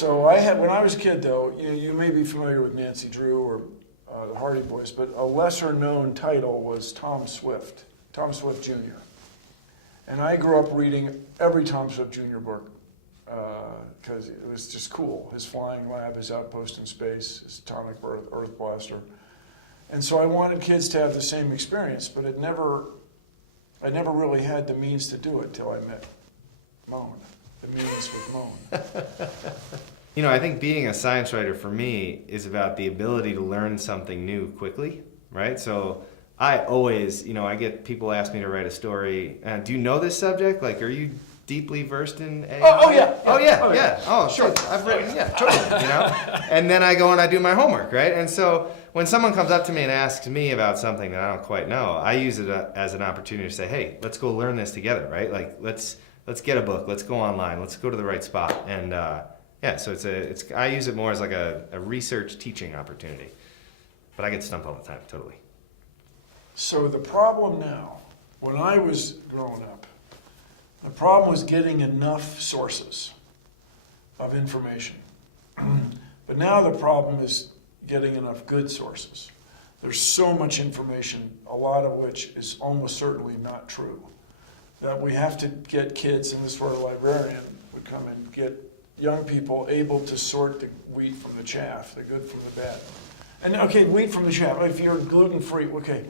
So when I was a kid though, you may be familiar with Nancy Drew or the Hardy Boys, but a lesser known title was Tom Swift Jr. And I grew up reading every Tom Swift Jr. book because it was just cool. His Flying Lab, his Outpost in Space, his Atomic Earth Blaster. And so I wanted kids to have the same experience, but I never really had the means to do it till I met Mone, the means with Mone. I think being a science writer for me is about the ability to learn something new quickly, right? So I always, I get people ask me to write a story. Do you know this subject? Like, are you deeply versed in AI? Oh yeah. Yeah. Oh, sure. I've written, totally, And then I go and I do my homework, right? And so when someone comes up to me and asks me about something that I don't quite know, I use it as an opportunity to say, hey, let's go learn this together, right? Like, let's get a book, let's go online, let's go to the right spot. And so I use it more as like a research teaching opportunity. But I get stumped all the time, totally. So the problem now, when I was growing up, the problem was getting enough sources of information. But now the problem is getting enough good sources. There's so much information, a lot of which is almost certainly not true, that we have to get kids, and this is where a librarian would come and get young people able to sort the wheat from the chaff, the good from the bad. And okay, wheat from the chaff, if you're gluten-free, okay,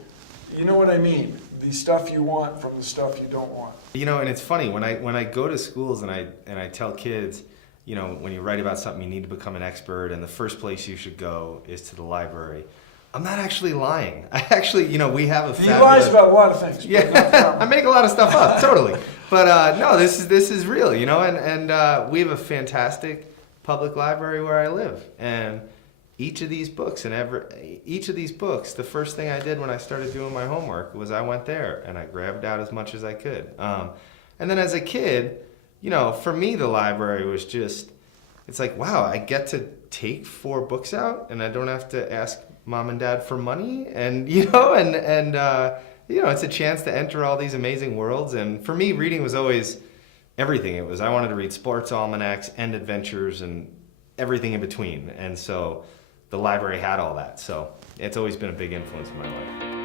you know what I mean, the stuff you want from the stuff you don't want. And it's funny, when I go to schools and I tell kids, when you write about something, you need to become an expert, and the first place you should go is to the library. I'm not actually lying. I actually, we have a fabulous... He lies about a lot of things. Yeah, I make a lot of stuff up, totally. But no, this is real, and we have a fantastic public library where I live. And each of these books, the first thing I did when I started doing my homework was I went there and I grabbed out as much as I could. And then as a kid, for me, the library was just, it's like, wow, I get to take 4 books out and I don't have to ask mom and dad for money. And, it's a chance to enter all these amazing worlds. And for me, reading was always everything. I wanted to read sports almanacs and adventures and everything in between. And so the library had all that. So it's always been a big influence in my life.